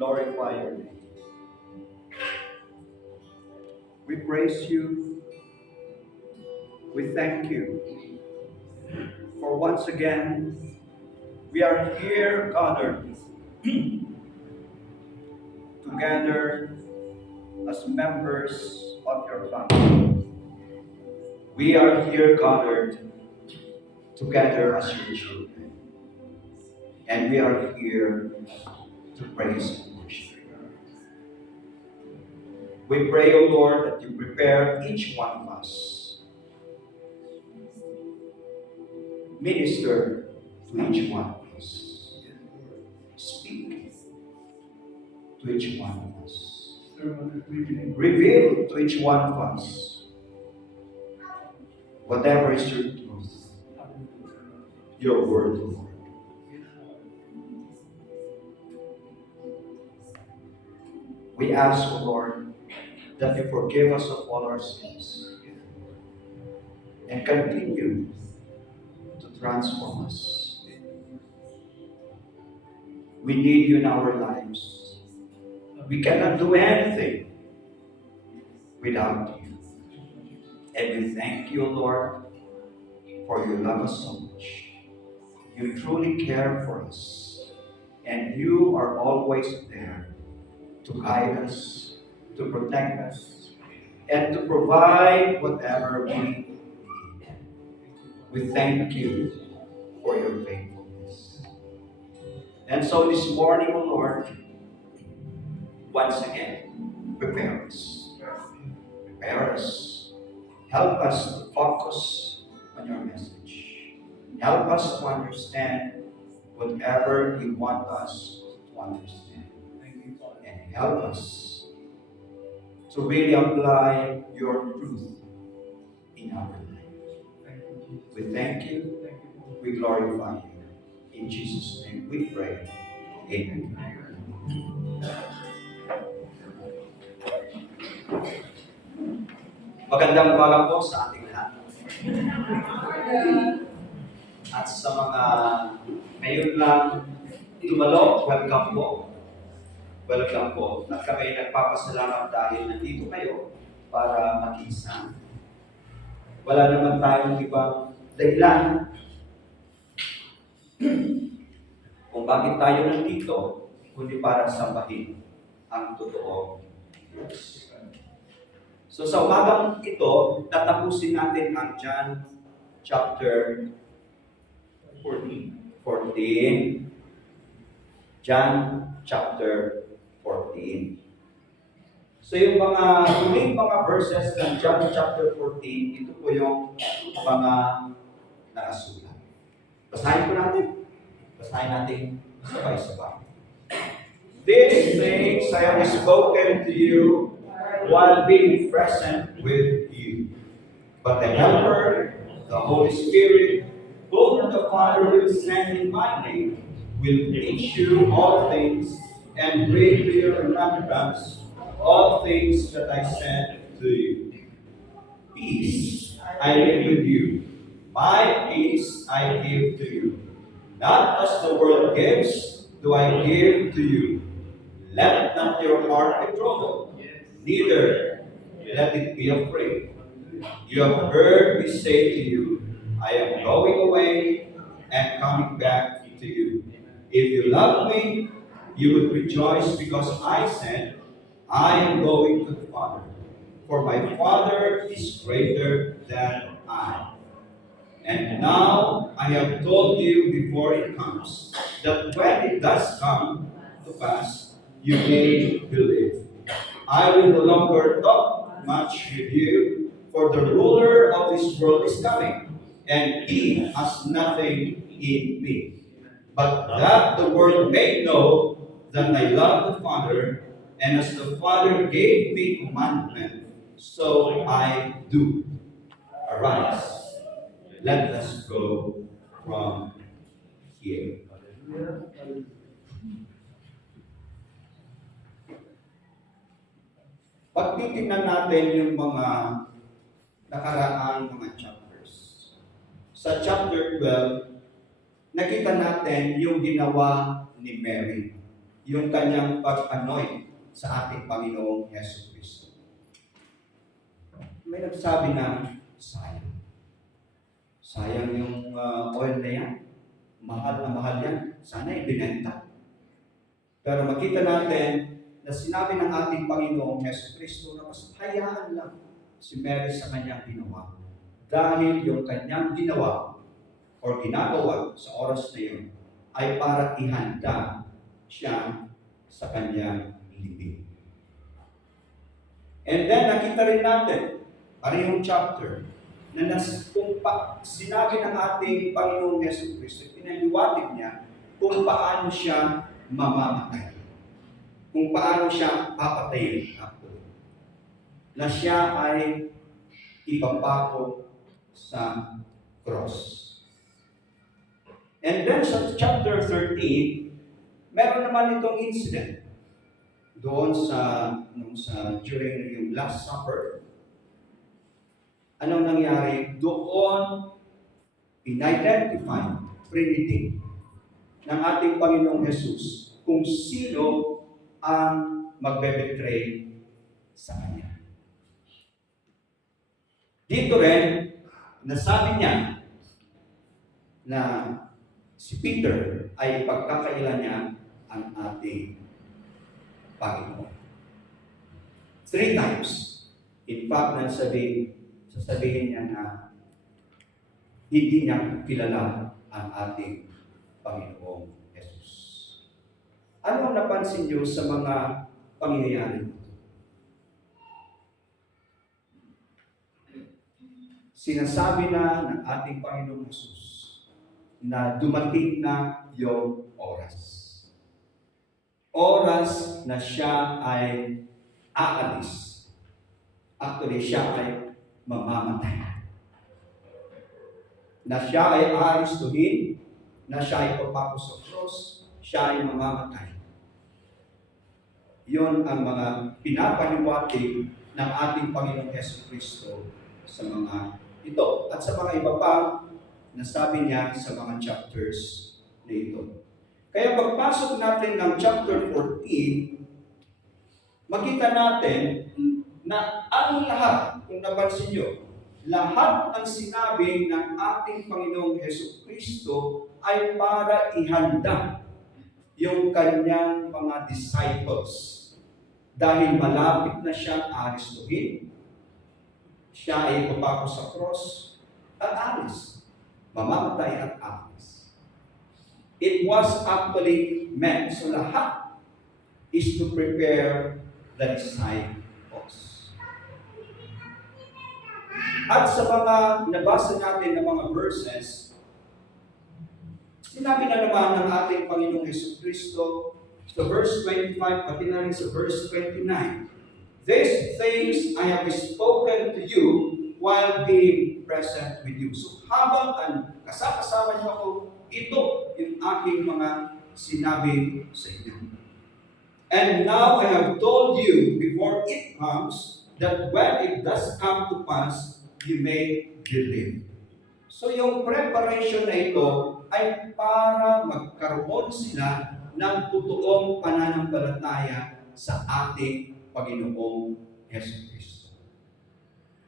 glorify your name. We praise you. We thank you for once again we are here gathered together as members of your family. We are here gathered together as your children. And we are here to praise and worship you. We pray, O Lord, that you prepare each one of us. Minister to each one of us. Speak to each one of us. Reveal to each one of us whatever is your truth, your word, Lord. We ask, O Lord, that you forgive us of all our sins and continue to transform us. We need you in our lives. We cannot do anything without you. And we thank you, Lord, for you love us so much. You truly care for us. And you are always there to guide us, to protect us, and to provide whatever we need. We thank you for your faithfulness. And so this morning, O Lord, once again, prepare us. Prepare us. Help us to focus on your message. Help us to understand whatever you want us to understand. And help us to really apply your truth in our life. We thank you. We glorify you. In Jesus' name we pray. Amen. Magandang umaga po sa ating lahat. At sa mga ngayon lang dumalo, welcome po. Welcome po. At kami nagpapasalamat dahil nandito kayo para mag-isa. Wala naman tayong ibang dahilan kung bakit tayo nandito, kundi para sambahin ang totoo Diyos. So sa umagang ito, tatapusin natin ang John chapter 14. John chapter 14. So yung huling mga verses ng John chapter 14, ito po yung mga nakasulat. Basahin po natin. Basahin natin sabay-sabay. These things I have spoken to you while being present with you. But the Helper, the Holy Spirit, whom the Father will send in my name, will teach you all things and bring to your remembrance all things that I said to you. Peace I leave with you. My peace I give to you. Not as the world gives, do I give to you. Let not your heart be troubled, neither let it be afraid. You have heard me say to you, I am going away and coming back to you. If you love me, you would rejoice because I said, I am going to the Father, for my Father is greater than I. And now I have told you before it comes, that when it does come to pass, you may believe. I will no longer talk much with you, for the ruler of this world is coming, and he has nothing in me. But that the world may know that I love the Father, and as the Father gave me commandment, so I do. Arise. Let us go from here. Pag titignan natin yung mga nakaraang mga chapters. Sa chapter 12, nakita natin yung ginawa ni Mary yung kanyang pag-anoint sa ating Panginoong Yesu Cristo. May nagsabi na, sayang. Sayang yung oil na yan. Mahal na mahal yan. Sana ibinenta. Pero makita natin na sinabi ng ating Panginoong Yesu Cristo na mas hayaan lang si Mary sa kanyang ginawa. Dahil yung kanyang ginawa o ginagawa sa oras na yun ay para ihanda siya sa kanyang libing. And then nakita rin natin, parehong chapter, na sinabi ng ating Panginoong Yesu Cristo, pinaliwanag niya kung paano siya mamamatay. Kung paano siya papatayin. Na siya ay ipapako sa cross. And then sa chapter 13, meron naman itong incident doon during yung Last Supper. Anong nangyari? Doon in-identify, predict ng ating Panginoong Jesus kung sino ang magbe-betray sa Kanya. Dito rin, nasabi niya na si Peter ay pagkakailan niya ang ating Panginoon. 3 times. In fact, sasabihin niya na hindi niya kilala ang ating Panginoong Jesus. Ano ang napansin niyo sa mga pangyayari ito? Sinasabi na ng ating Panginoong Jesus na dumating na yung oras. Oras na siya ay aalis. Actually, siya ay mamamatay. Na siya ay aaristuhin, na siya ay papako sa cross, siya ay mamamatay. Yon ang mga pinapaniwatig ng ating Panginoong Yesu Cristo sa mga ito. At sa mga iba pa, nasabi niya sa mga chapters na ito. Kaya pagpasok natin ng chapter 14, makita natin na ang lahat, kung napansin nyo, lahat ng sinabi ng ating Panginoong Yesu Cristo ay para ihanda yung kanyang mga disciples. Dahil malapit na siyang aristuhin, siya ay papako sa cross at alis. Mamamatay at alis. It was actually meant. So lahat is to prepare the disciples. At sa mga nabasa natin ng mga verses, sinabi na naman ng ating Panginoong Yesu Cristo sa verse 25, pati na rin sa verse 29, "These things I have spoken to you while being present with you." So habang kasama niyo ako, ito yung aking mga sinabi sa inyo. "And now I have told you before it comes, that when it does come to pass, you may believe." So yung preparation na ito ay para magkaroon sila ng totoong pananampalataya sa ating Panginoong Yesu Cristo.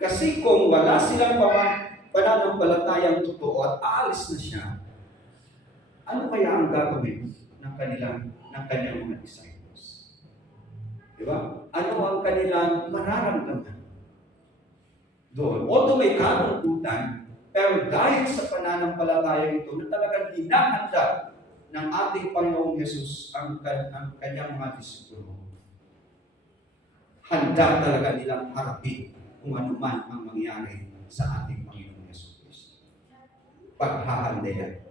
Kasi kung wala silang pananampalatayang totoo at aalis na siya, ano kaya ang gagawin ng kanyang mga disciples? Di ba? Ano ang kanilang mararamdaman doon? Although may kalungkutan, pero dahil sa pananampalataya ito na talagang hinahanda ng ating Panginoong Jesus ang kanyang mga disipulo, handa talaga nilang harapin kung ano man ang mangyari sa ating Panginoong Yesu Cristo. Paghahanda yan.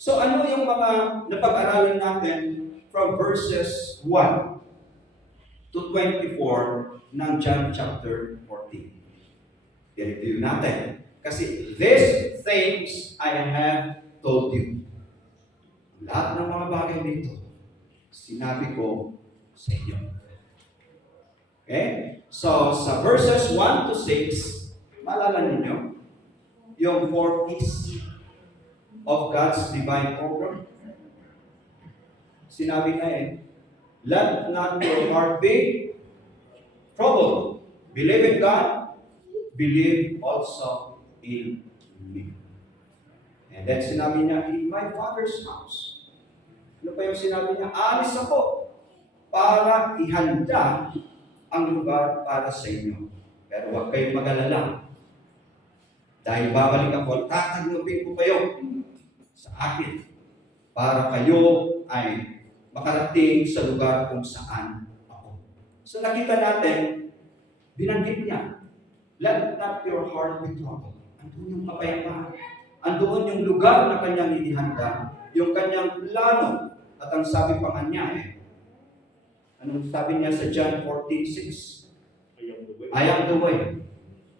So ano yung mga napag-aralan natin from verses 1 to 24 ng John chapter 14? I-review natin. Kasi these things I have told you. Lahat ng mga bagay nito, sinabi ko sa inyo. Okay? So, sa verses 1 to 6, maalala ninyo, yung 4 P's of God's divine program. Sinabi niya let not your heart be troubled. Believe in God, believe also in me. And then sinabi niya, in my Father's house. Ano pa yung sinabi niya? Alis ako para ihanda ang lugar para sa inyo. Pero huwag kayong mag-alala. Dahil babalik ako, tatanggapin ko kayo sa akin para kayo ay makarating sa lugar kung saan ako. So nakita natin, binanggit niya, let not your heart be troubled. Andun yung kapayapaan. Andun yung lugar na kanyang inihanda, yung kanyang plano. At ang sabi pa nga niya anong sabi niya sa John 14:6? I am the way,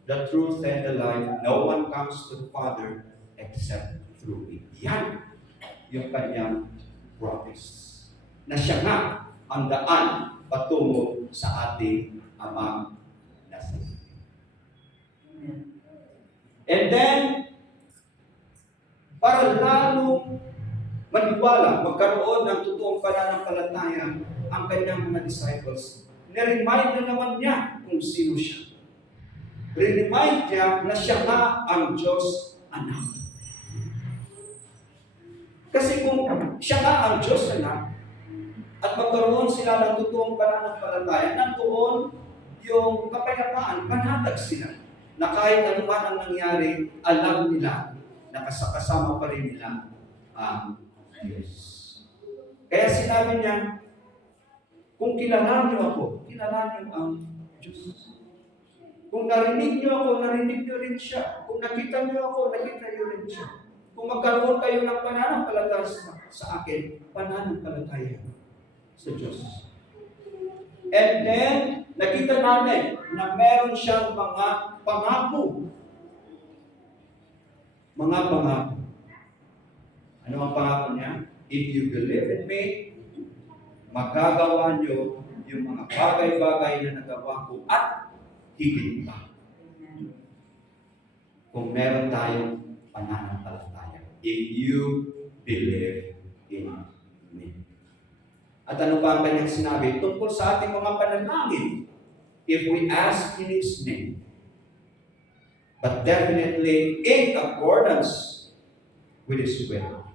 the truth, and the life. No one comes to the Father except through me. Yan yung kanyang promise. Na siya nga ang daan patungo sa ating Amang nasa langit. And then, para lalong maniwala, magkaroon ng totoong pananampalataya ang kanyang mga disciples, na-remind na naman niya kung sino siya. Remind niya na siya nga ang Diyos anak. Kasi kung siya nga ang Diyos anak, at magkaroon sila ng totoong pananampalataya, nandoon yung kapayapaan, panatag sila, na kahit anuman ang nangyari, alam nila na kasama pa rin nila ang Diyos. Kaya sinabi niya, kung kilala niyo ako, kilala niyo ang Diyos. Kung narinig niyo ako, narinig niyo rin siya. Kung nakita niyo ako, nakita niyo rin siya. Kung magkaroon kayo ng pananampalataya sa akin, pananampalataya sa Diyos. And then, nakita namin na meron siyang mga pangako. Mga pangako. Ano ang pangako niya? If you believe in me, magagawa niyo yung mga bagay-bagay na nagawa ko at higit pa. Kung meron tayong pananampalataya. If you believe in me. At ano pa ang kanyang sinabi? Tungkol sa ating mga panalangin. If we ask in His name. But definitely in accordance with His will.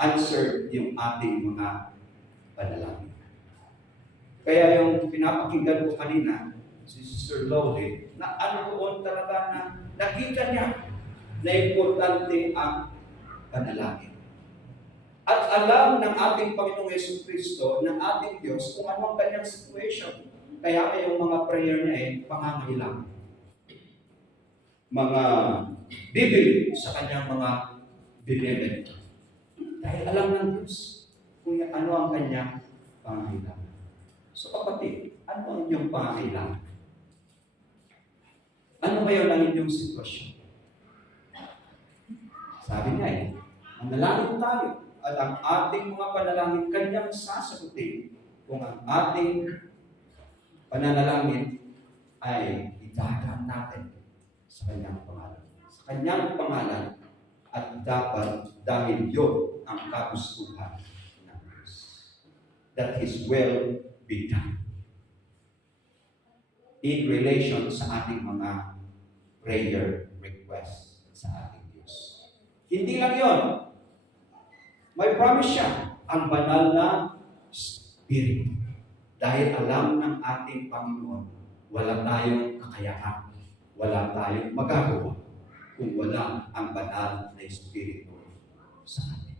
Answer yung ating mga panalangin. Kaya yung pinapakinggan ko kanina, si Sister Lowly, na ano doon talaga na nakita niya na importante ang panalangin. At alam ng ating Panginoong Jesucristo, ng ating Diyos, kung ano ang kanyang situation. Kaya yung mga prayer niya pangangailangan. Mga bibili sa kanyang mga benevolent. Dahil alam ng Diyos kung ano ang kanyang pangangailangan. So kapatid, ano ang inyong pangangailangan? Ano ba yun ang inyong sitwasyon? Sabi niya manalangin tayo at ang ating mga panalangin kanyang sasagutin kung ang ating pananalangin ay idadaan natin sa kanyang pangalan. Sa kanyang pangalan at dapat dahil yun ang kagustuhan ng Diyos. That His will be done. In relation sa ating mga prayer requests sa ating Diyos. Hindi lang yun. May promise siya, ang banal na Spirit. Dahil alam ng ating Panginoon, wala tayong kakayahan, wala tayong magagawa kung wala ang banal na Espiritu sa atin.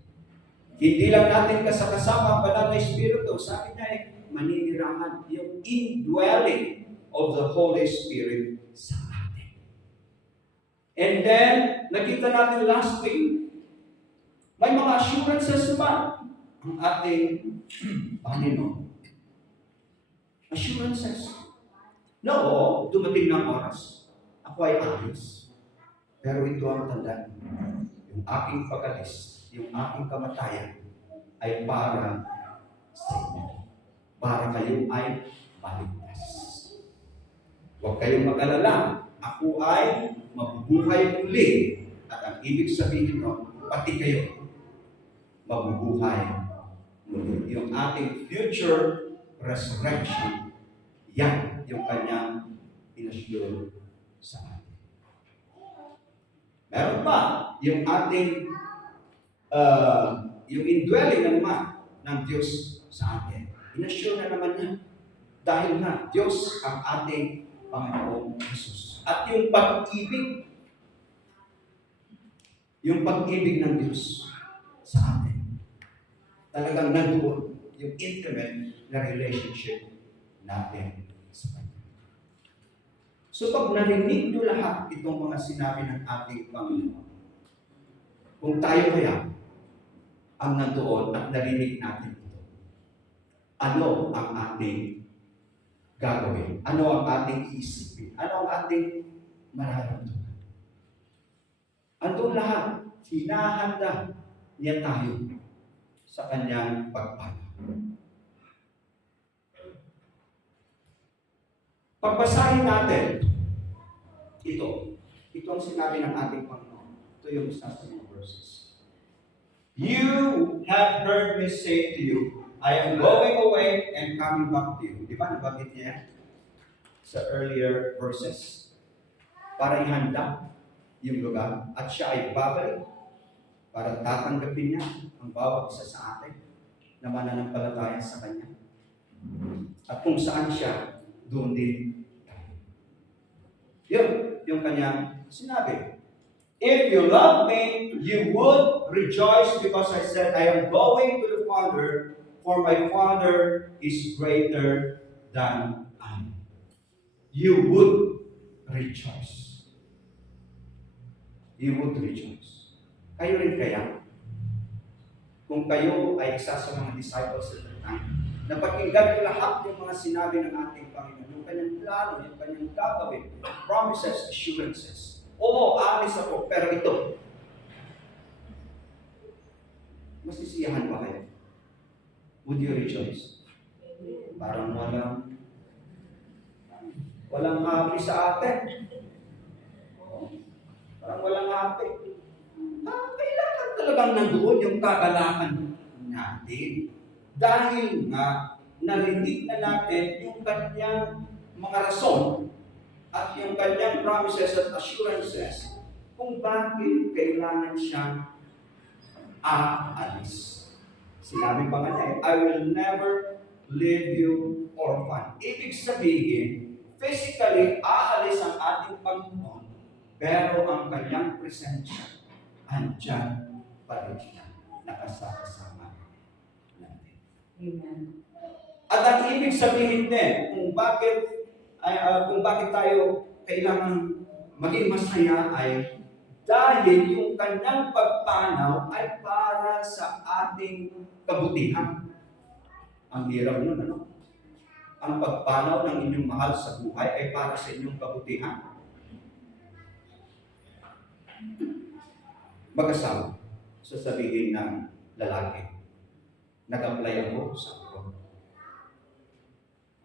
Hindi lang natin kasama ang banal na Espiritu. Sabi niya maninirahan yung indwelling of the Holy Spirit sa atin. And then, nakita natin last week, may mga assurances naman ang ating Panginoon. Assurances. No, dumating ng oras. Ako ay alis. Pero ito ang tandaan. Yung aking pag-alis, yung aking kamatayan, ay para sa inyo. Para kayo ay maligtas. Huwag kayong mag-alala. Ako ay mabubuhay uli. At ang ibig sabihin nun, pati kayo, mabubuhay muli. Yung ating future resurrection, yan yung kanyang inassure sa atin. Meron pa, yung ating yung indwelling naman ng Diyos sa atin. Inassure na naman niya. Dahil na Diyos ang ating Panginoong Jesus. At yung pag-ibig ng Diyos sa atin, talagang nandoon yung intimate na relationship natin sa Kanya. So pag narinig nyo lahat itong mga sinabi ng ating Panginoon, kung tayo kaya ang nandoon at narinig natin ito, ano ang ating gagawin? Ano ang ating iisipin? Ano ang ating mararamdaman? Andun lahat, hinahanda niya tayo sa kanyang pagpapala. Pagbasahin natin ito. Ito ang sinabi ng ating Panginoon. Ito yung isa sa mga verses. You have heard me say to you, I am going away and coming back to you. Di ba nabanggit niya yan sa earlier verses? Para ihanda yung lugar at siya ay babalik para tatanggapin niya ang bawat isa sa atin na mananampalataya sa Kanya. At kung saan siya, doon din tayo. Yun, yung Kanyang sinabi. If you love me, you would rejoice because I said, I am going to the Father, for my Father is greater than I. You would rejoice. You would rejoice. Kayo rin kaya, kung kayo ay isa sa mga disciples at the time, napakinggan niyo lahat yung mga sinabi ng ating Panginoon, yung kanyang plano, yung kanyang gagawin, promises, assurances. Oo, alis ako, pero ito, masisiyahan ba kayo? Would you rejoice? Parang walang happy sa atin. Parang walang happy. Kailangan talagang nandoon yung kagalakan natin. Dahil nga, narinig na natin yung kanyang mga rason at yung kanyang promises at assurances kung bakit kailangan siyang aalis. Sinabi pa nga niya, I will never leave you orphan. Ibig sabihin, physically, aalis ang ating Panginoon, pero ang kanyang presensya, andyan pa rin siya, nakasama natin. Amen. At ang ibig sabihin din, kung bakit tayo kailangan maging masaya ay dahil yung kanyang pagpanaw ay para sa ating kabutihan. Ang hirap nun, ano? Ang pagpanaw ng inyong mahal sa buhay ay para sa inyong kabutihan. Mag-asawa, sasabihin ng lalaki, nag-apply ako sa abroad.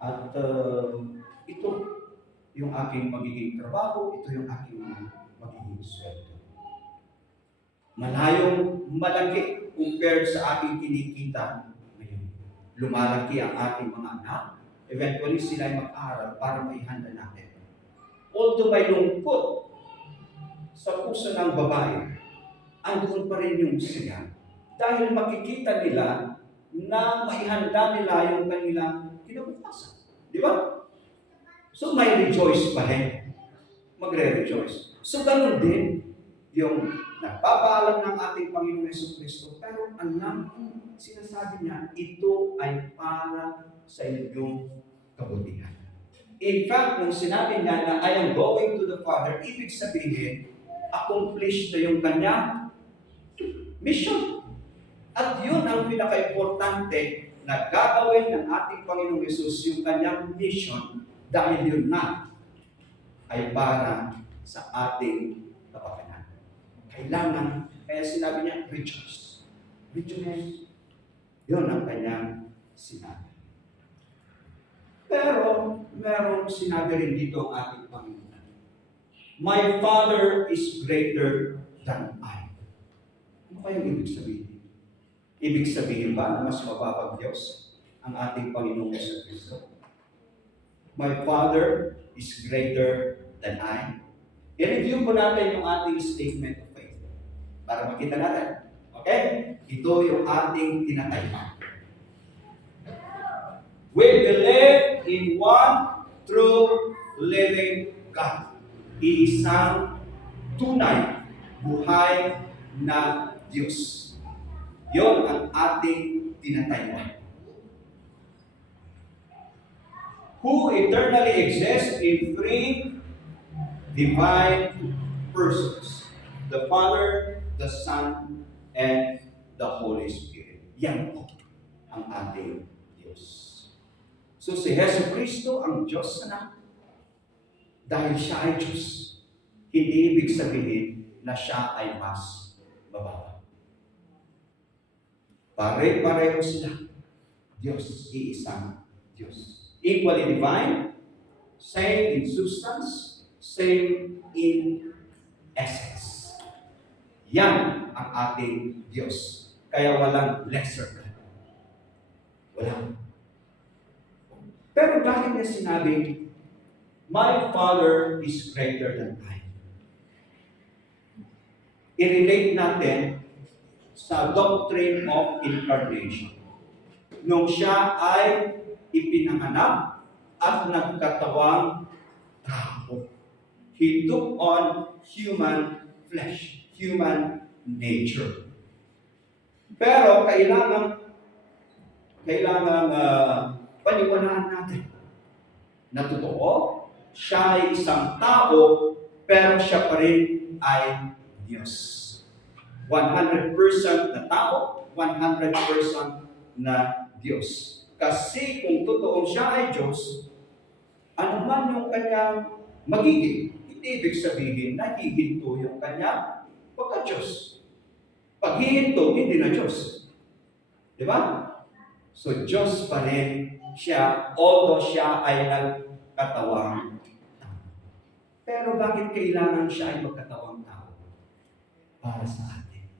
At ito yung aking magiging trabaho, ito yung aking magiging sweldo. Malayong malaki compared sa aking kinikita ngayon. Lumalaki ang ating mga anak. Eventually, sila ay mag-aaral para maihanda natin. Although may lungkot sa puso ng babae, andoon pa rin yung siya. Dahil makikita nila na maihanda nila yung kanilang kinabukasan. Di ba? So may rejoice pa rin. Magre-rejoice. So ganun din yung nagpapaalam ng ating Panginoon Jesucristo. Pero alam ko, sinasabi niya, ito ay para sa inyong kabutihan. In fact, nung sinabi niya na I am going to the Father, ibig sabihin, accomplished na yung kanyang mission. At yun ang pinaka-importante na gagawin ng ating Panginoong Yesus, yung kanyang mission, dahil yun na ay para sa ating kapakanan. Kailangan, kaya sinabi niya, rejoice. Rejoice. Yun ang kanyang sinabi. Pero, merong sinabi rin dito ang ating Panginoon. My Father is greater than I. Ano kayong ibig sabihin? Ibig sabihin ba na mas mababang Diyos ang ating Panginoong Jesucristo? My Father is greater than I. I-review po natin yung ating statement of faith para makita natin. Okay? Ito yung ating tinatayma. We believe in one true living God. Iisang tunay, buhay na Diyos. Yon ang ating tinatayma. Who eternally exists in three divine persons. The Father, the Son, and the Holy Spirit. Yan po ang ating Diyos. So si Yesu Cristo ang Diyos na dahil siya ay Diyos. Hindi ibig sabihin na siya ay mas mababa. Pare-pareho sila. Diyos, iisang Diyos. Equally divine, same in substance, same in essence. Yan ang ating Diyos. Kaya walang lesser God. Wala. Pero bakit niya sinabing, my Father is greater than I? I-relate natin sa doctrine of incarnation. Nung siya ay ipinanganak at nagkatawang tao. He took on human flesh, human nature. Pero kailangan paniwalaan natin na totoo, siya ay isang tao, pero siya pa rin ay Diyos. 100% na tao, 100% na Diyos. Kasi kung totoo siya ay Diyos, ano man yung kanyang magiging, hindi ibig sabihin na hihinto yung kanyang pagka-Diyos. Pag hihinto, hindi na Diyos. Di ba? So, Diyos pa rin siya, although siya ay nagkatawang tao. Pero bakit kailangan siya ay magkatawang tao? Para sa atin.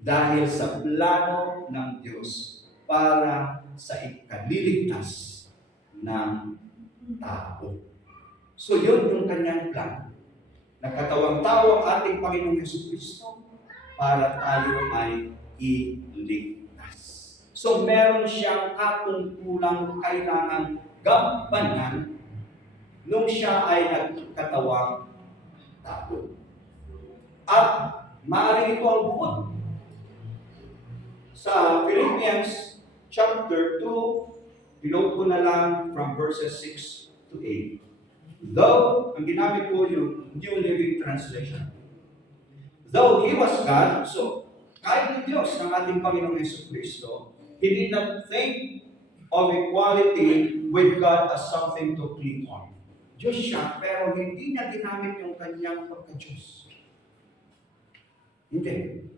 Dahil sa plano ng Diyos para sa ikaliligtas ng tao. So, yun yung kanyang plan. Nagkatawang tao ang ating Panginoong Jesucristo para tayo ay iligtas. So, meron siyang katungkulang kailangan gampanan nung siya ay nagkatawang tao. At maaaring ito ang buod sa Philippians chapter 2, pinog ko na lang from verses 6 to 8. Though, ang ginamit ko yung New Living Translation. Though He was God, so kahit yung Diyos ng ating Panginoong Jesucristo, He did not think of equality with God as something to cling on. Diyos siya, pero hindi niya ginamit yung kanyang pagka-Diyos. Hindi.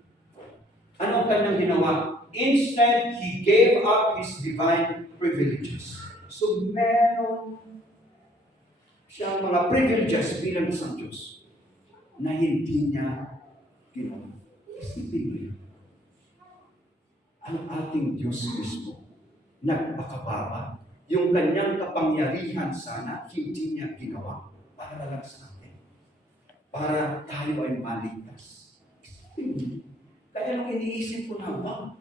Ano ang kanyang ginawa? Instead, He gave up His divine privileges. So, meron siyang mga privileges bilang isang Diyos na hindi niya ginawa. Isipin mo yun. Ang ating Diyos mismo, nagpakababa. Yung kanyang kapangyarihan sana, hindi niya ginawa para lang sa atin. Para tayo ay maligtas. Isipin mo. Kaya nung iniisip ko na, wow,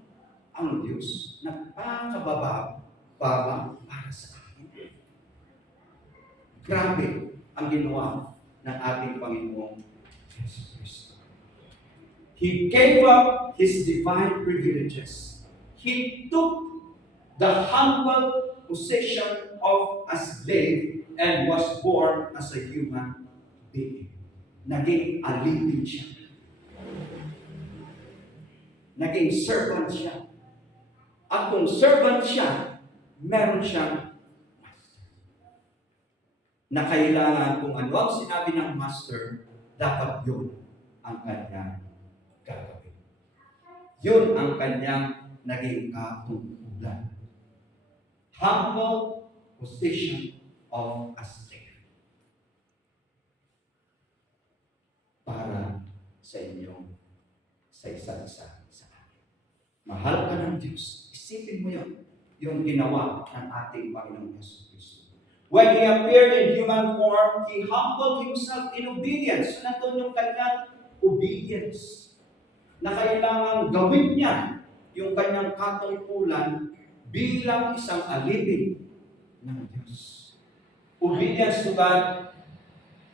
ang Diyos nagpakababa para sa akin. Grabe ang ginawa ng ating Panginoong Jesus Cristo. He gave up His divine privileges. He took the humble position of a slave and was born as a human being. Naging alipin siya. Naging servant siya. At kung servant siya, meron siyang master. Na kailangan kung ano ang sinabi ng master, dapat yun ang kanyang gagawin. Yun ang kanyang naging katungkulan. Humble position of a slave. Para sa inyong, sa isa't isa sa akin. Mahal ka ng Diyos. Isipin mo yun. Yung ginawa ng ating Panginoong Yesu Cristo. When He appeared in human form, He humbled Himself in obedience. So nandun yung kanyang obedience. Na kailangan gawin niya yung kanyang katungkulan bilang isang alipin ng Diyos. Obedience to God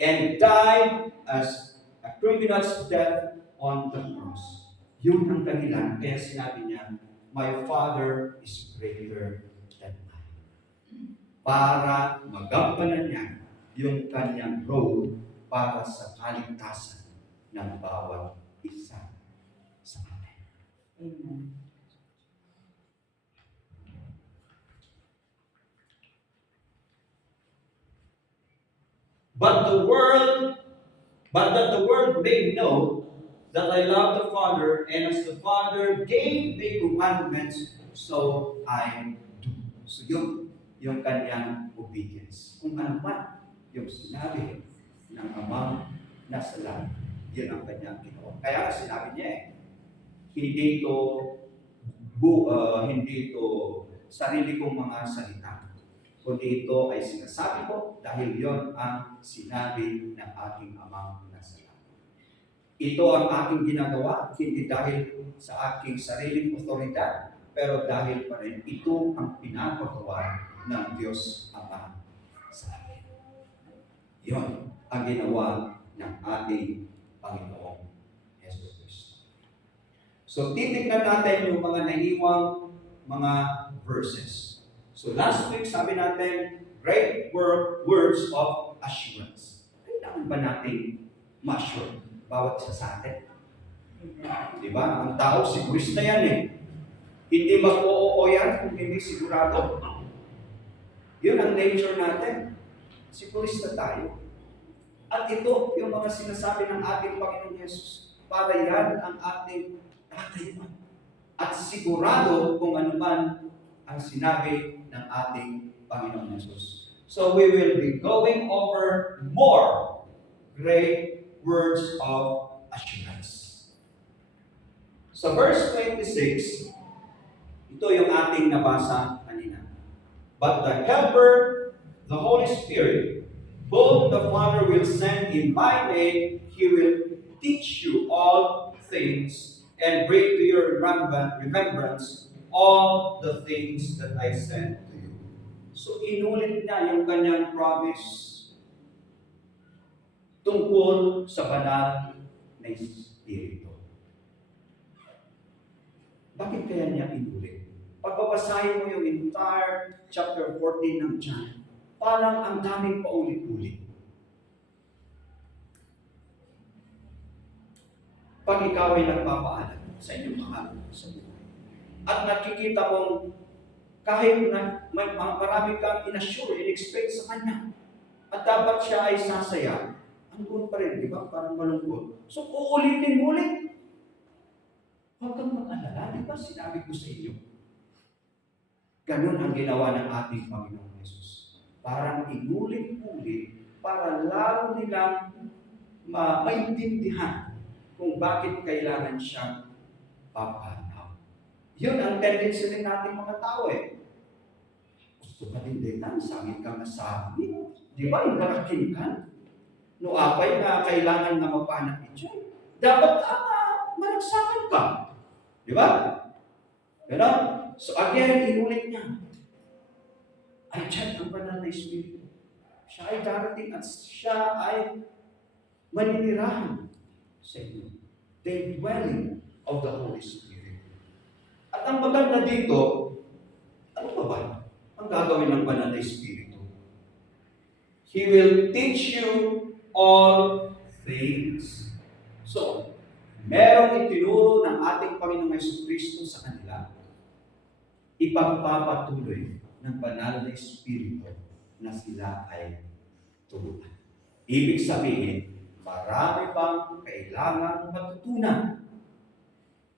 and died as a criminal's death on the cross. Yun ang dahilan. Kaya sinabi niya, my Father is greater than I. Para magampanan niya yung kanyang role para sa kaligtasan ng bawat isa sa atin. Amen. But that the world may know that I love the Father, and as the Father gave me commandments, so I do. So yung kanyang obedience. Kung ano man yung sinabi ng Amang nasa langit, yun ang kanyang ginawa. Kaya sinabi niya hindi ito sarili kong mga salita, kundi ito ay sinasabi ko dahil yon ang sinabi ng aking Amang nasa langit. Ito ang aking ginagawa, hindi dahil sa aking sariling otoridad, pero dahil pa rin ito ang pinapagawa ng Diyos Ama sa akin. Yon ang ginawa ng ating Panginoong Yesus Cristo. So titignan natin yung mga naiwang mga verses. So last week, sabi natin, great words of assurance. Kailangan ba natin ma-assure bawat isa sa atin? Di ba? Ang tao, sigurista yan eh. Hindi mag-oo yan kung hindi sigurado. Yun ang nature natin. Sigurista tayo. At ito, yung mga sinasabi ng ating Panginoong Yesus, para yan ang ating tatayuan. At sigurado kung ano man ang sinabi ng ating Panginoong Yesus. So we will be going over more great words of assurance. So verse 26, ito yung ating nabasa kanina. But the Helper, the Holy Spirit, both the Father will send in my name, He will teach you all things and bring to your remembrance all the things that I sent to you. So inulit niya yung kanyang promise tungkol sa banal na Espiritu. Bakit kaya niya inulit? Pagbabasahin mo yung entire chapter 14 ng John, parang ang daming paulit-ulit. Pag ikaw ay nagpapaalam sa inyong mga sa buhay, at nakikita mong kahit na marami kang in-assure, in-expect sa Kanya, at dapat siya ay sasaya, andun pa rin, di ba? Parang malungkot. So, uulitin ulit. Huwag kang mag-alala, di ba? Sinabi ko sa inyo. Ganun ang ginawa ng ating Panginoong Yesus. Parang inulit-ulit para lalo nilang maintindihan kung bakit kailangan siyang papanaw. Yun ang tendency rin natin mga tao eh. Gusto ka din dinan, sangit ka na sa amin. Di ba? Yung nakakinkan. No apay na kailangan na mapanat ito. Dapat managsakan ka. Di ba? Pero, so again, inulit niya. Ay, dyan ang banal na Espiritu. Siya ay darating at siya ay maninirahan sa inyo. The dwelling of the Holy Spirit. At ang maganda dito, ano ba ang gagawin ng banal na Espiritu? He will teach you all things. So, merong itinuro ng ating Panginoong Jesucristo sa kanila, ipagpapatuloy ng banal na Espiritu na sila ay turuan. Ibig sabihin, marami pang kailangan matutunan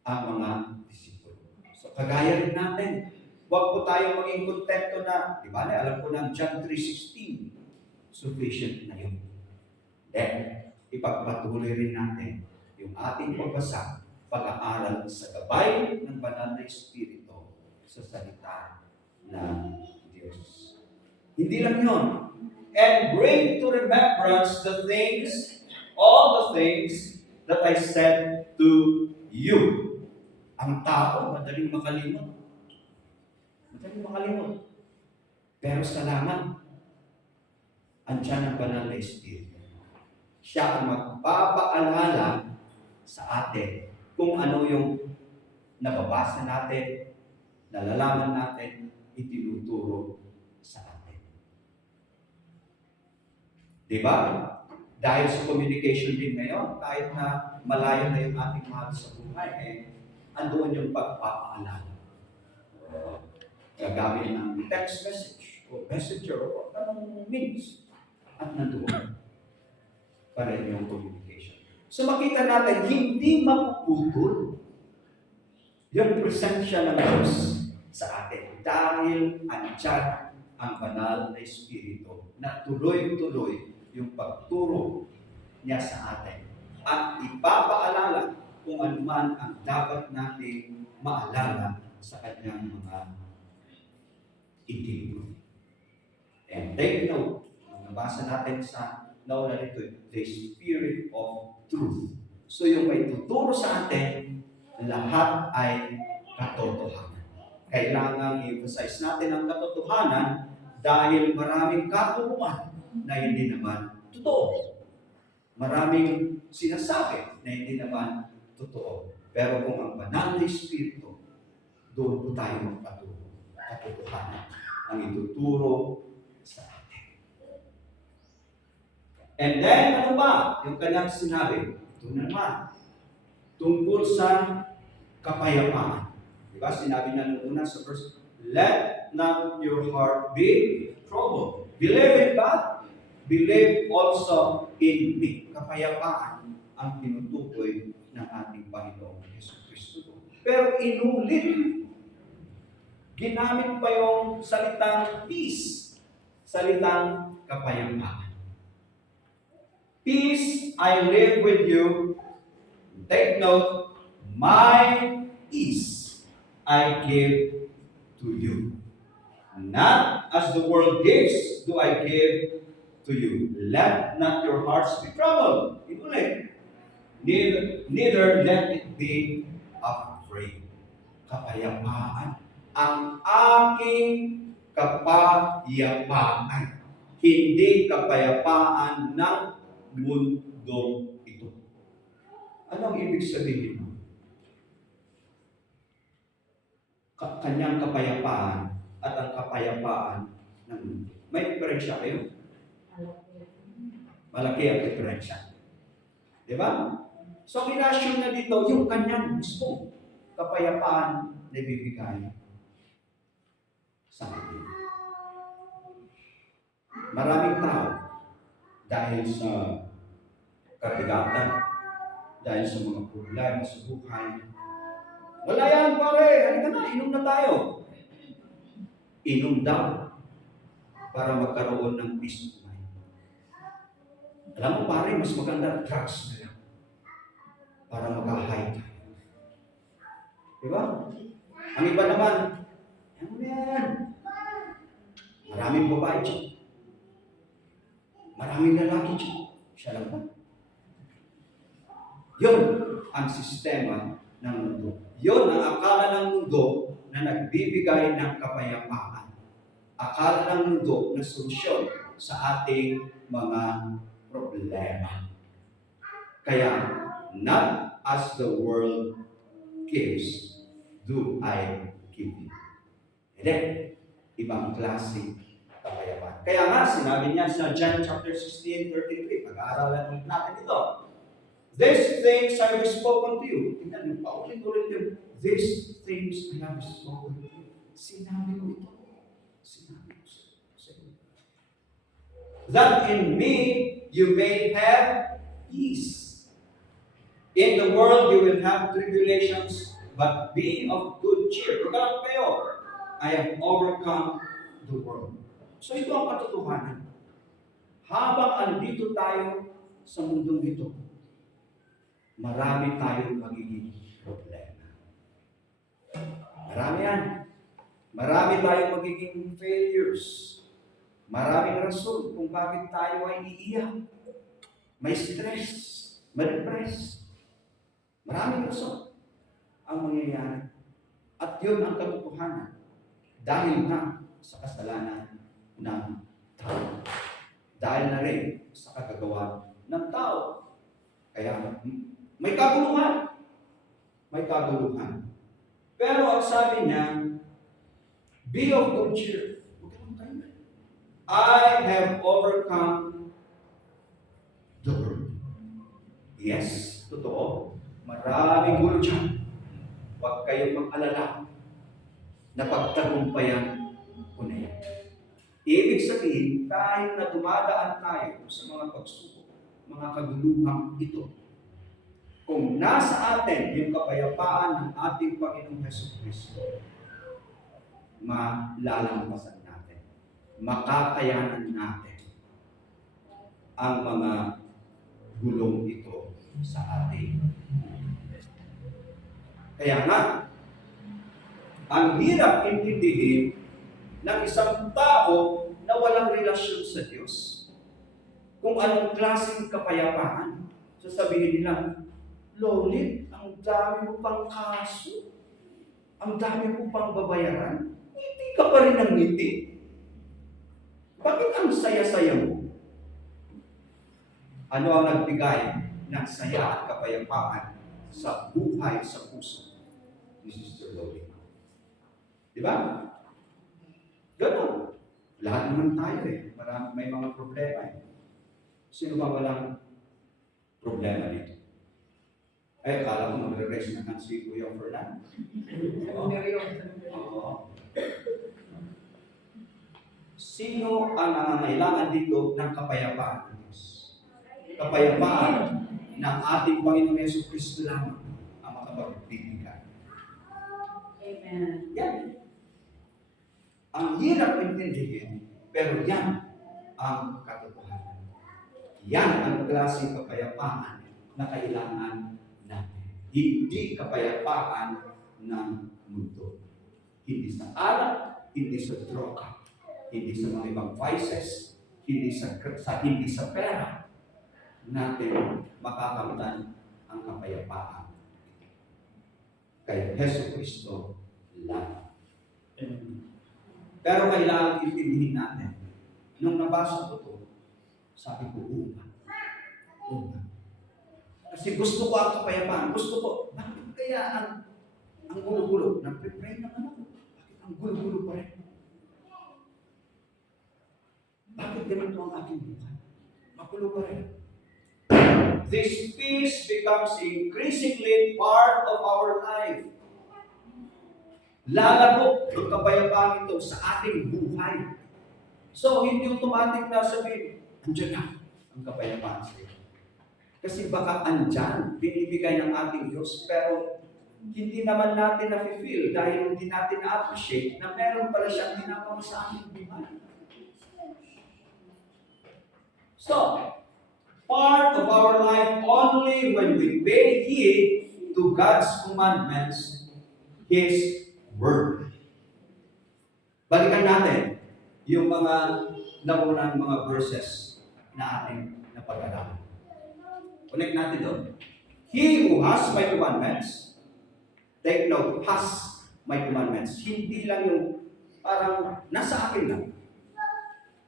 ang mga disipulo. So, kagaya rin natin, huwag po tayo maging kontento na, di ba, alam ko ng John 3:16, sufficient na yun. Then, ipagpatuloy rin natin yung ating pagbasa pag-aaral sa gabay ng banal na Espiritu sa salita ng Diyos. Hindi lang yun. And bring to remembrance the things, all the things that I said to you. Ang tao, madaling makalimot. Madaling makalimot. Pero salamat, andyan ang banal na Espiritu. Siya ang magpapaalala sa atin kung ano yung nababasa natin, nalalaman natin, itinuturo sa atin. Diba? Dahil sa communication din ngayon, kahit na malayo na yung ating mahal sa buhay, andoon yung pagpapaalala. Gagamit ng text message o messenger o anong means. At nandoon pa rin yung communication. So makita natin, hindi mapuputol yung presensya ng Diyos sa atin dahil andyan ang banal na Espiritu na tuloy-tuloy yung pagturo niya sa atin at ipapaalala kung ano man ang dapat nating maalala sa kanyang mga itinuro. And take note, nabasa natin sa nauna nito, the Spirit of Truth. So yung may tuturo sa atin, lahat ay katotohanan. Kailangan i-emphasize natin ang katotohanan dahil maraming katuruan na hindi naman totoo. Maraming sinasabi na hindi naman totoo. Pero kung ang banal na Espiritu, doon po tayo magpaturo. Katotohanan ang ituturo sa atin. And then, ano ba? Yung kanyang sinabi, ito naman, tungkol sa kapayapaan. Diba? Sinabi na nung una sa verse, let not your heart be troubled. Believe in God, believe also in me. Kapayapaan ang tinutukoy ng ating Panginoong Yesu Cristo. Pero inulit, ginamit pa yung salitang peace, salitang kapayapaan. Peace I live with you. Take note, my peace I give to you. Not as the world gives, do I give to you. Let not your hearts be troubled. Inulit. Neither let it be afraid. Kapayapaan. Ang aking kapayapaan. Hindi kapayapaan ng mundong ito. Anong ibig sabihin mo? Kanyang kapayapaan at ang kapayapaan ng mundo. May diferensya kayo? Malaki ang diferensya. Diba? So, kinasyon na dito yung kanyang mismo kapayapaan na ibibigay sa atin. Maraming tao dahil sa kabigatan, dahil sa mga problema sa buhay, wala yan pare, halika na, inom na tayo. Inom daw para magkaroon ng peace of mind. Alam mo pare, mas maganda drugs na lang para mag-high tayo. Diba? Ang iba naman, yan. Maraming babae dyan. Maraming lalaki dyan. Siya lang ba? Yun ang sistema ng mundo. Yun ang akala ng mundo na nagbibigay ng kapayapaan. Akala ng mundo na solusyon sa ating mga problema. Kaya, not as the world gives, do I give you. Hindi. Ibang klase kapayapaan. Kaya nga, sinabi niya sa John chapter 16:33, pag-aaralan ulit natin ito. These things I have spoken to you. Tingnan niyo, paulit-ulit yun. These things I have spoken to you. Sinabi ko ito. Sinabi ko sa iyo. That in me you may have peace. In the world you will have tribulations, but be of good cheer. Magkalap kayo. I have overcome the world. So ito ang katotohanan. Habang andito tayo sa mundong ito, marami tayong magiging problema. Marami yan. Marami tayong magiging failures. Maraming rason kung bakit tayo ay iiyak. May stress, ma-depress. Maraming rason ang mangyayari. At yun ang katotohanan. Dahil na sa kasalanan ng tao. Dahil na rin sa kagagawa ng tao. Kaya may kaguluhan. May kaguluhan. Pero ang sabi niya, be of good cheer. I have overcome the world. Yes, totoo. Maraming gulo dyan. Huwag kayong mag-alala na pagtagumpayan ko na yan. Ibig sabihin, kahit na dumadaan tayo sa mga pagsubok, mga kaguluhang ito, kung nasa atin yung kapayapaan ng ating Panginoong Jesucristo, malalampasan natin, makakayanan natin ang mga gulong ito sa ating. Kaya nga, ang hirap intindihin ng isang tao na walang relasyon sa Diyos. Kung anong klaseng kapayapaan, sasabihin nila, Lolit, ang dami mo pang kaso, ang dami mo pang babayaran, ngiti ka pa rin ng ngiti. Bakit ang saya-saya mo? Ano ang nagbigay ng saya at kapayapaan sa buhay, sa puso ni Sister Lolit? Di ba? Ganun. Lahat naman tayo may mga problema Sino ba walang problema dito? Ay, akala ko magre-raise na si Kuya Fernand. Oo. Sino ang nangangailangan dito ng kapayapaan ng Diyos? Kapayapaan ng ating Panginoong Jesucristo lamang ang makapagbibigay. Amen. Yan. Ang hirap intindihin, pero yan ang katotohanan. Yan ang klaseng kapayapaan na kailangan natin. Hindi kapayapaan ng mundo. Hindi sa alak, hindi sa droga, hindi sa mga ibang vices, hindi sa pera natin makakamtan ang kapayapaan kay Jesucristo lang. Pero kailangan intindihin natin. Nung nabasa ko ito, sabi ko, kasi gusto ko ang kapayapaan. Gusto ko, bakit kaya ang gulo-gulo? Nagpe-pray naman ako. Bakit ang gulo-gulo pa rin? Bakit ganito ang aking buhay? Magulo pa rin. This peace becomes increasingly part of our life. Lalago ang kapayapaan ito sa ating buhay. So, hindi automatic na sabihin, andyan na ang kapayapaan sa iyo. Kasi baka andyan, binibigay ng ating Diyos, pero hindi naman natin na-feel dahil hindi natin na-appreciate na meron pala siyang ginagawa sa ating buhay. So, part of our life only when we pay heed to God's commandments, His Word. Balikan natin yung mga naunang mga verses na ating napag-aralan. Ulit natin doon. He who has my commandments, take note, has my commandments. Hindi lang yung parang nasa akin lang.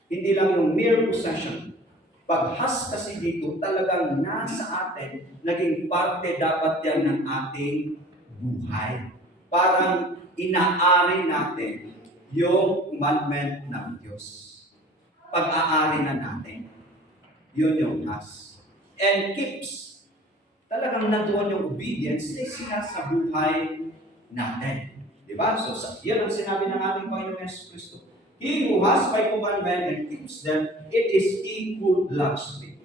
Hindi lang yung mere possession. Pag has kasi dito, talagang nasa atin, naging parte dapat yan ng ating buhay. Parang inaari natin yung commandment ng Diyos. Pag-aari na natin. Yun yung has. And keeps. Talagang nandoon yung obedience na sinasabuhay natin. Diba? So, yan ang sinabi ng ating Panginoon Jesucristo. He who has my commandment and keeps them, it is he who loves me.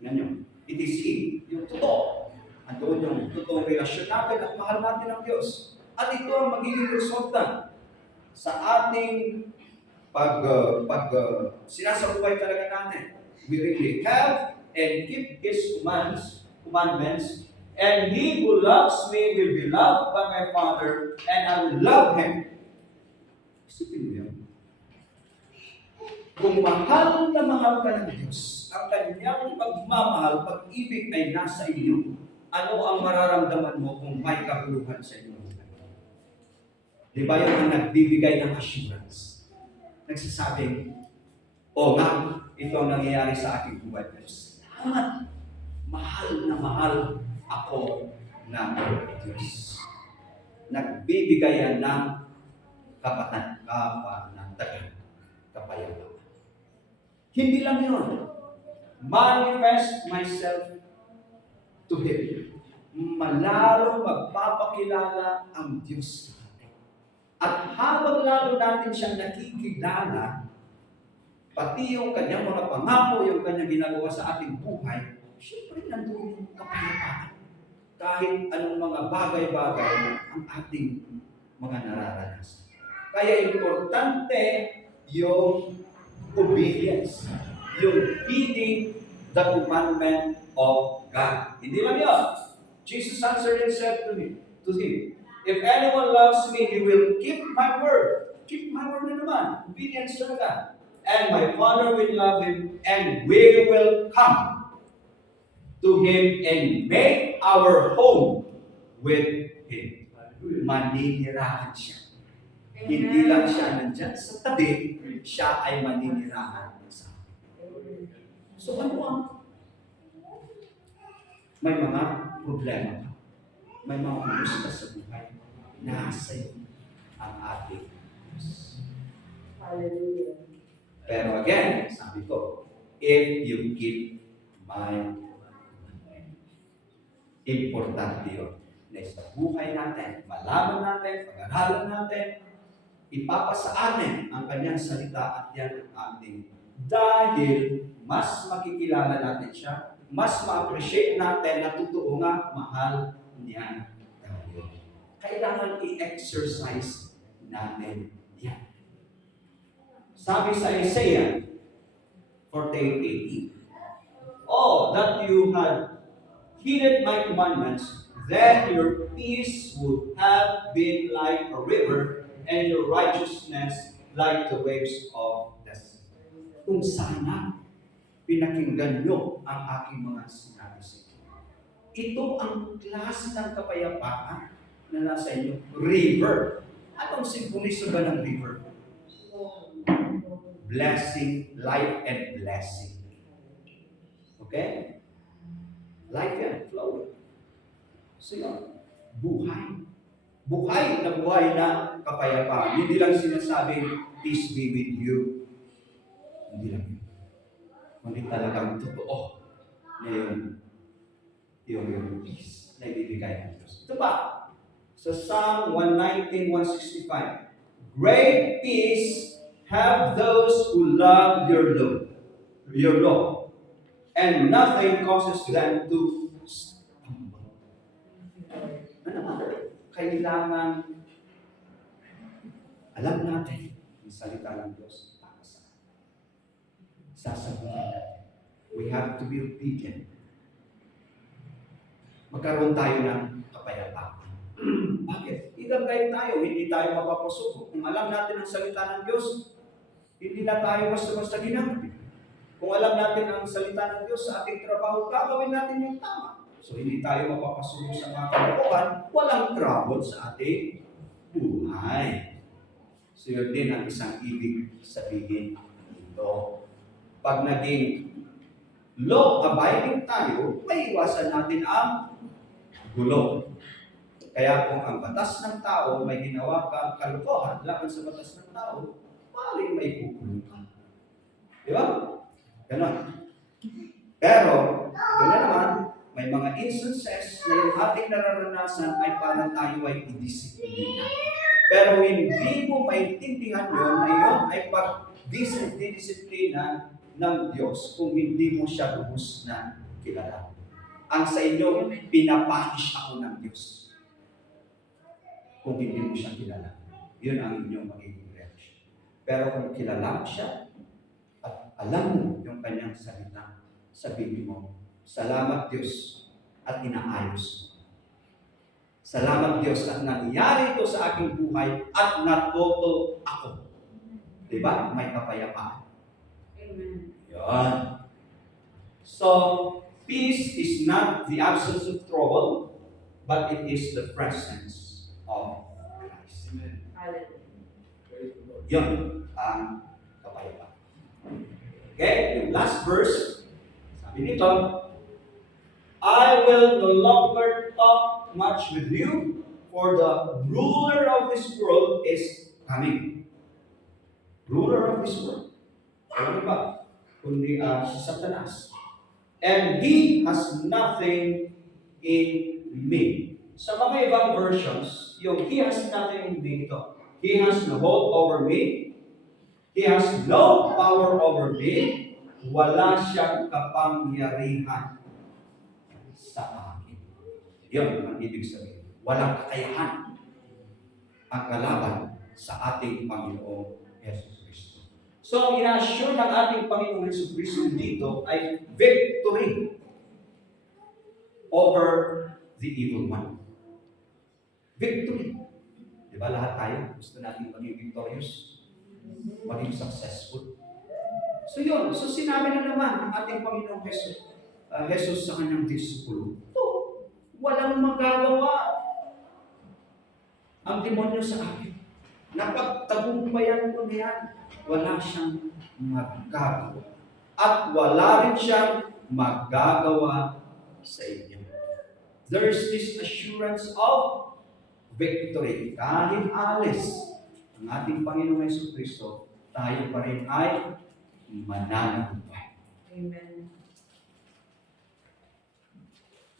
Yan yun. It is he. Yung totoo. Andoon yung totoong relasyon natin at mahal natin ng Diyos. At ito ang magiging resulta sa ating sinasabuhay talaga natin. We really have and keep His commands commandments, and he who loves me will be loved by my Father, and I will love him. Isipin mo yun. Kung mahal na mahal ka ng Diyos, ang kanyang pagmamahal, pag-ibig ay nasa iyo, ano ang mararamdaman mo kung may kabuluhan sa iyo? Di ba yun ang nagbibigay ng assurance? Nagsasabing, o nga, ito ang nangyayari sa aking buhay. Salamat! Mahal na mahal ako ng Diyos. Nagbibigay yan ng kapanatagan, kapayapaan. Hindi lang yun. Manifest myself to Him. Malalo magpapakilala ang Diyos sa atin. At habang lalo natin siyang nakikilala, pati yung kanyang mga pangako, yung kanyang ginagawa sa ating buhay, siyempre nandun yung kapayapaan. Kahit anong mga bagay-bagay ang ating mga nararanasan. Kaya importante yung obedience, yung heeding the commandment of God. Hindi lang yun. Jesus answered and said to him, if anyone loves me, he will keep my word. Keep my word na naman. Obedience to God. And my Father will love him, and we will come to him and make our home with him. Maninirahan siya. Hindi lang siya nandyan sa tabi, siya ay maninirahan sa akin. So ano ang? May mga problema ka. May mga kumusta sa buhay. Nasa iyo ang ating Diyos. Hallelujah. Pero again, sabi ko, if you keep my commandment, importante yun. Na sa buhay natin, malaman natin, pag-aralan natin, ipapasa atin ang kanyang salita at yan ang ating. Dahil mas makikilala natin siya, mas ma-appreciate natin na totoo nga, mahal niya tayo. Kailangan i-exercise natin yan. Sabi sa Isaiah 48:18, oh, that you had heeded my commandments, then your peace would have been like a river, and your righteousness like the waves of the sea. Kung sana pinakinggan nyo ang aking mga sinabi sa inyo. Ito ang klase ng kapayapaan na nasa inyo. River. Anong simboliso ba ng river? Blessing, life and blessing. Okay? Life yan, flow. So yun, buhay. Buhay na kapayapaan. Hindi lang sinasabing, peace be with you. Hindi lang yun. Kundi talagang totoo na yung peace na ibibigay ng Diyos. Ito ba? Sa Psalm 119:165, great peace have those who love your law, and nothing causes them to stumble. Kailangan alam natin ang salita ng Diyos para sa atin. Sasabihin natin. We have to be obedient. Magkaroon tayo ng kapayapaan. Bakit? Igagay tayo, hindi tayo mapapasuko. Kung alam natin ang salita ng Diyos, hindi na tayo basta-basta ginagawa. Kung alam natin ang salita ng Diyos sa ating trabaho, gagawin natin yung tama. So hindi tayo mapapasuko sa mga kalokohan, walang trouble sa ating buhay. So yun din ang isang ibig sabihin ito. Pag naging law-abiding tayo, maiwasan natin ang gulo. Kaya kung ang batas ng tao may ginawa kang kalokohan laban sa batas ng tao, maaaring may kukulong ka. Di ba? Ganon. Pero, gano'n naman, may mga instances na yung ating nararanasan ay parang tayo ay idisiplina. Pero hindi mo maintindihan yun na yun ay pag-disiplina ng Diyos kung hindi mo siya lubos na kilala. Ang sa inyo, pinapanish ako ng Diyos. Kung hindi mo siya kilala. Yun ang inyong magiging reaction. Pero kung kilala mo siya, at alam mo yung kanyang salita, sabihin mo, salamat Diyos at inaayos. Salamat Diyos at nangyari ito sa aking buhay at natuto ako. Diba? May kapayapaan. Amen. Yan. So, peace is not the absence of trouble, but it is the presence of Christ. Hallelujah. Yun ang kapayapaan. Okay, yung last verse, sabi nito, I will no longer talk much with you, for the ruler of this world is coming. Ruler of this world. Ano ba? Kundi si Satanas. And he has nothing in me. Sa mga ibang versions, yung he has nothing in me ito. He has no hold over me. He has no power over me. Wala siyang kapangyarihan sa akin. Yun ang ibig sabihin. Walang kakayahan ang kalaban sa ating Panginoong Yesus Cristo. So, ang ina-assure ng ating Panginoong Yesus Cristo dito ay victory over the evil one. Victory. Di ba lahat tayo gusto natin maging victorious? Maging successful. So yun, so sinabi na naman ng ating Panginoong Jesus sa kanyang disipulo, walang magagawa ang demonyo sa akin. Napagtagumpayan ko niyan. Wala siyang magagawa. At wala rin siyang magagawa sa inyo. There is this assurance of victory. Kahit alis ang ating Panginoong Jesucristo, tayo pa rin ay mananagumpay. Amen.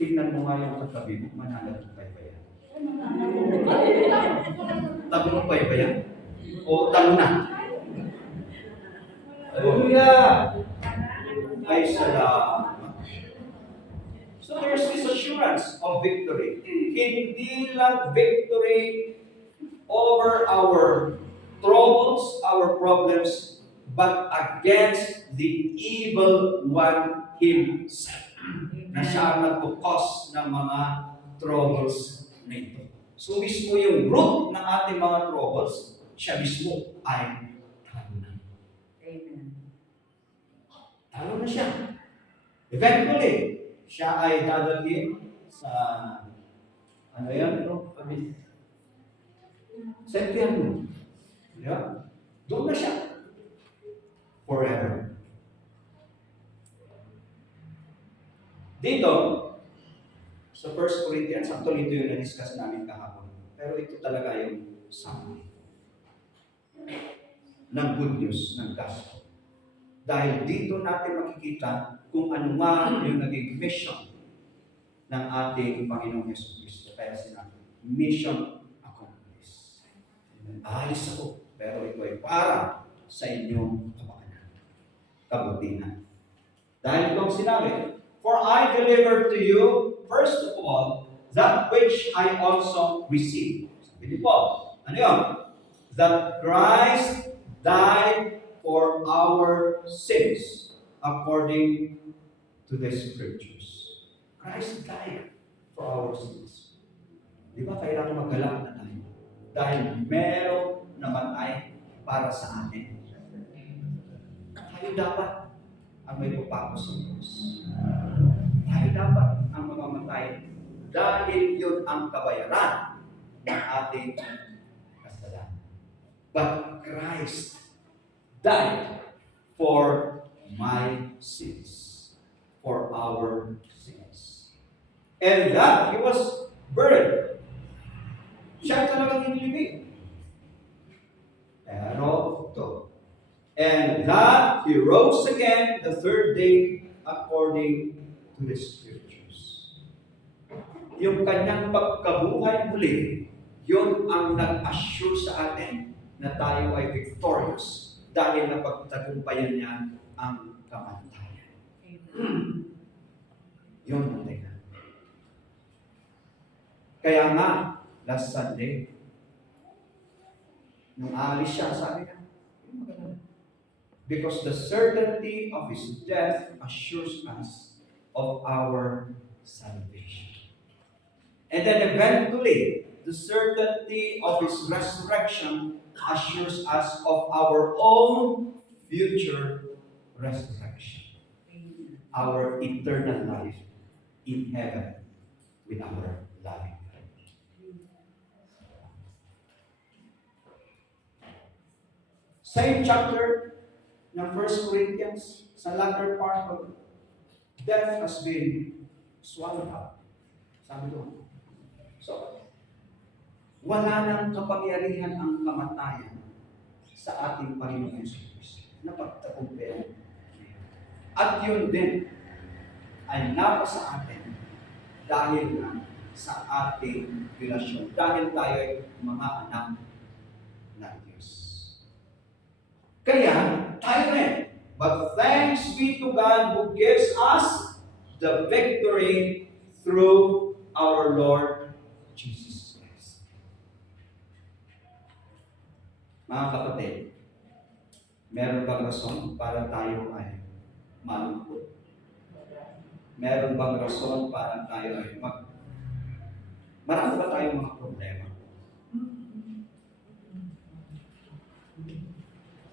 Tingnan mo nga yung katabi mo, mananagumpay ba yan? Tagumpay ba yan? O talo na? Hallelujah! Ay, salamat. So there's this assurance of victory. Hindi lang victory over our troubles, our problems, but against the evil one himself. Na siya ang nagpo-cause ng mga troubles na ito. So mismo yung root ng ating mga troubles, siya mismo ay talo na. Amen. Talo na siya. Eventually, siya ay dadalhin sa ano yan? Sa impyerno. Yeah? Doon na siya. Forever. Dito, sa 1 Corinthians, actually ito yung na-discuss namin kahapon. Pero ito talaga yung summary ng good news, ng gospel. Dahil dito natin makikita kung ano nga yung naging mission ng ating Panginoong Yesus Cristo. Kaya sinabi, mission accomplished. Aalis ako, pero ito ay para sa inyong kabutihan. Dahil itong sinabi, for I delivered to you, first of all, that which I also received. Sabi ni Paul, ano yun? That Christ died for our sins according to the Scriptures. Christ died for our sins. Di ba kailangan maggalak na tayo? Dahil meron naman ay para sa atin. Tayo dapat ang may pagpako sa Diyos. Tayo dapat ang mamamatay dahil yun ang kabayaran ng ating kasalanan. But Christ died for my sins, for our sins. And that He was buried. Siya talagang inilibig. Pero ito. And that He rose again the third day according to the Scriptures. Yung kanyang pagkabuhay muli, yun ang nag-assure sa atin na tayo ay victorious dahil napagtagumpayan niya ang kamatayan. Yun ang tingnan. Kaya nga, last Sunday, nung alis siya, sabi niya, because the certainty of His death assures us of our salvation. And then eventually, the certainty of His resurrection assures us of our own future resurrection, Amen. our eternal life in heaven with our loving God. Same chapter ng 1 Corinthians, sa latter part of death has been swallowed up. Sabi doon. So, wala nang kapangyarihan ang kamatayan sa ating Panginoon Jesus na pagtagumpayan. At yun din ay napasa atin dahil na sa ating relasyon. Dahil tayo ay mga anak ng Diyos. Kaya, tayo rin. But thanks be to God who gives us the victory through our Lord Jesus Christ. Mga kapatid, meron bang rason para tayo ay malungkot? Meron bang rason para tayo ay marami ba tayong mga problema?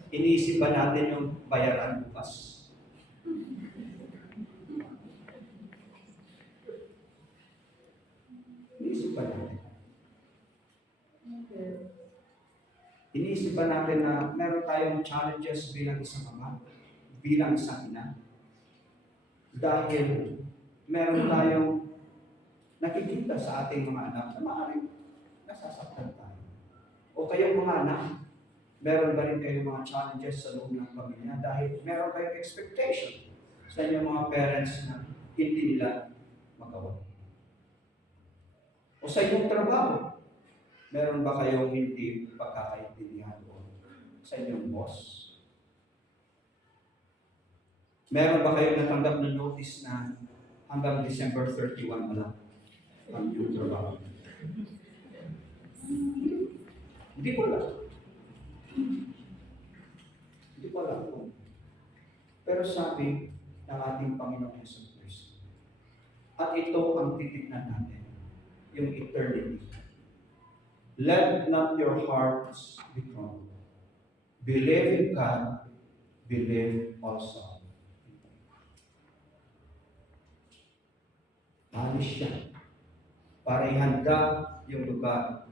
Iniisip ba natin yung bayaran bukas? Iniisip ba natin? Iniisip ba natin na meron tayong challenges bilang isang ama, bilang isang ina? Dahil meron tayong nakikita sa ating mga anak na maaaring nasasaktan tayo. O kayong mga anak, meron ba rin kayong mga challenges sa loob ng pamilya dahil meron kayong expectation sa inyong mga parents na hindi nila magawa. O sa inyong trabaho, meron ba kayong hindi pagkakaintindihan o sa inyong boss? Meron ba kayong natanggap na notice na hanggang December 31 lang ang iyong trabaho? Hindi ko alam. Hindi ko alam kung. Pero sabi ng ating Panginoong Hesus Kristo, at ito ang titignan natin, yung eternity. Let not your hearts be troubled. Believe in God, believe also. Alis siya para ihanda yung lugar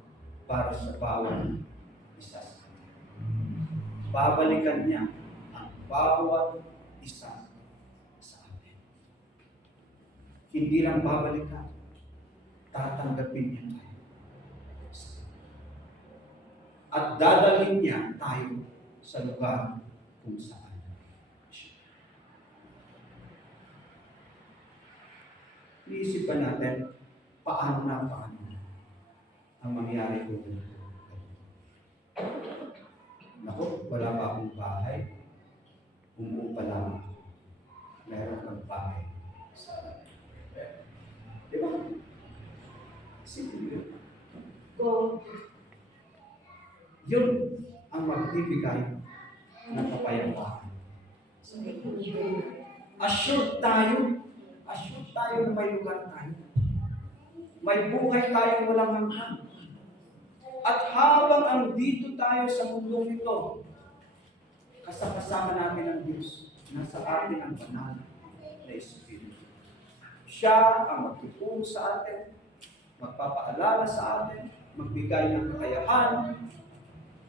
para sa bawat isa sa kanya. Babalikan niya ang bawat isa sa atin. Hindi lang babalikan, tatanggapin niya tayo. At dadalhin niya tayo sa lugar kung saan siya. Iisipan natin, paano ang mangyari kung naku, wala pa akong bahay, umuupa lang ako. Meron kang bahay sa atin. Di ba? Simple yun. Yun ang magbibigay ng kapayapaan. Assured tayo na may lugar tayo. May buhay tayong walang hanggan. At habang andito tayo sa mundong ito, kasama natin ang Diyos. Nasa atin ang banal na Espiritu. Siya ang magtuturo sa atin, magpapaalala sa atin, magbigay ng kakayahan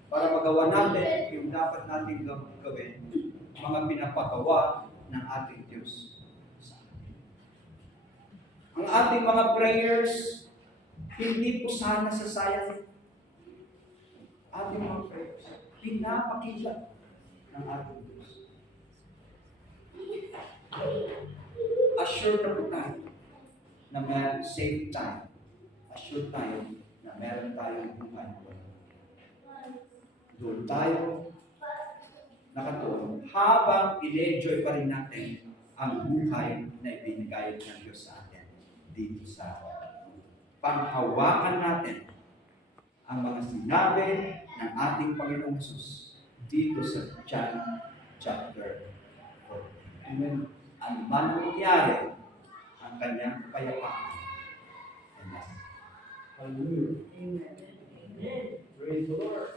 para magawa natin yung dapat natin gawin, mga pinapagawa ng ating Diyos sa atin. Ang ating mga prayers, hindi po sana sasayang. Ating mga prayers, pinapakita ng ating Diyos. Assure na po tayo na may safe time. Assure tayo na meron tayong buhay. Doon tayo nakatuon habang in-enjoy pa rin natin ang buhay na ibinigay ng Diyos sa atin dito sa panghawakan natin ang mga sinabi ng ating Panginoong Hesus dito sa John chapter 4. Amen. Ang mangyayari, ang kanyang kapayapaan. Amen. Hallelujah. Amen. Praise the Lord.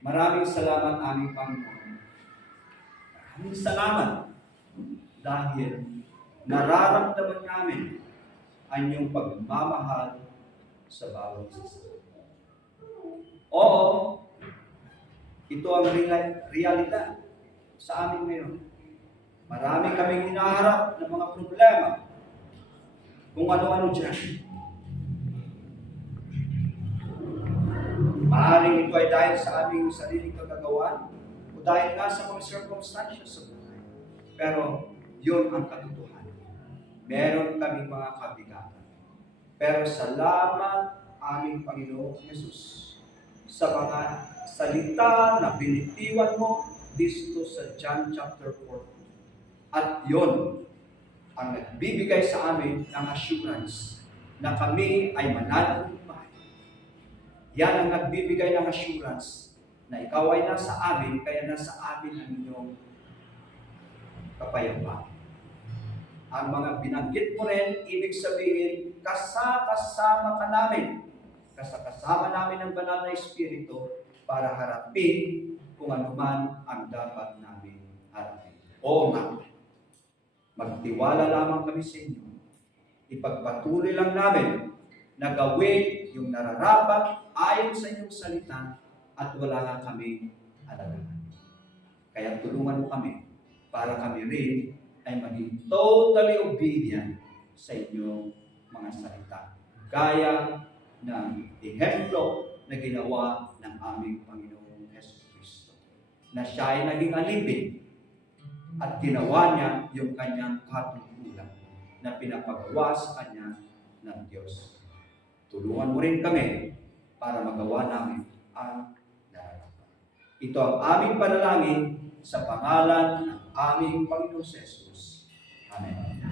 Maraming salamat aming Panginoon. Maraming salamat dahil nararamdaman namin ang iyong pagmamahal sa bawat isa. Oo, ito ang realidad sa amin ngayon. Marami kaming hinaharap ng mga problema. Kung ano-ano dyan. Maaaring ito ay dahil sa aming sariling kagagawan o dahil nga sa mga circumstances sa buhay. Pero yun ang katotohanan. Meron kaming mga kabigatan. Pero salamat aming Panginoong Yesus sa mga salita na binitiwan mo dito sa John chapter 14. At yon ang nagbibigay sa amin ng assurance na kami ay mananalumpay. Yan ang nagbibigay ng assurance na ikaw ay nasa amin, kaya nasa amin ang inyong kapayapaan. Ang mga binanggit mo rin, ibig sabihin, kasama ka namin. Kasama namin ang banal na Espiritu para harapin kung ano man ang dapat namin harapin. Oo nga, magtiwala lamang kami sa inyo. Ipagpatuloy lang namin na gawin yung nararapat ayon sa inyong salita at wala nga kami alalahan. Kaya tulungan mo kami para kami rin ay maging totally obedient sa inyong mga salita. Gaya ng ehemplo na ginawa ng aming Panginoong Yesus Cristo. Na siya ay naging alipin at ginawa niya yung kanyang katungkulan na pinapagawa sa kanya ng Diyos. Tulungan mo rin kami para magawa namin ang nararapat. Ito ang aming panalangin sa pangalan ng aming Panginoong Yesus. Amen.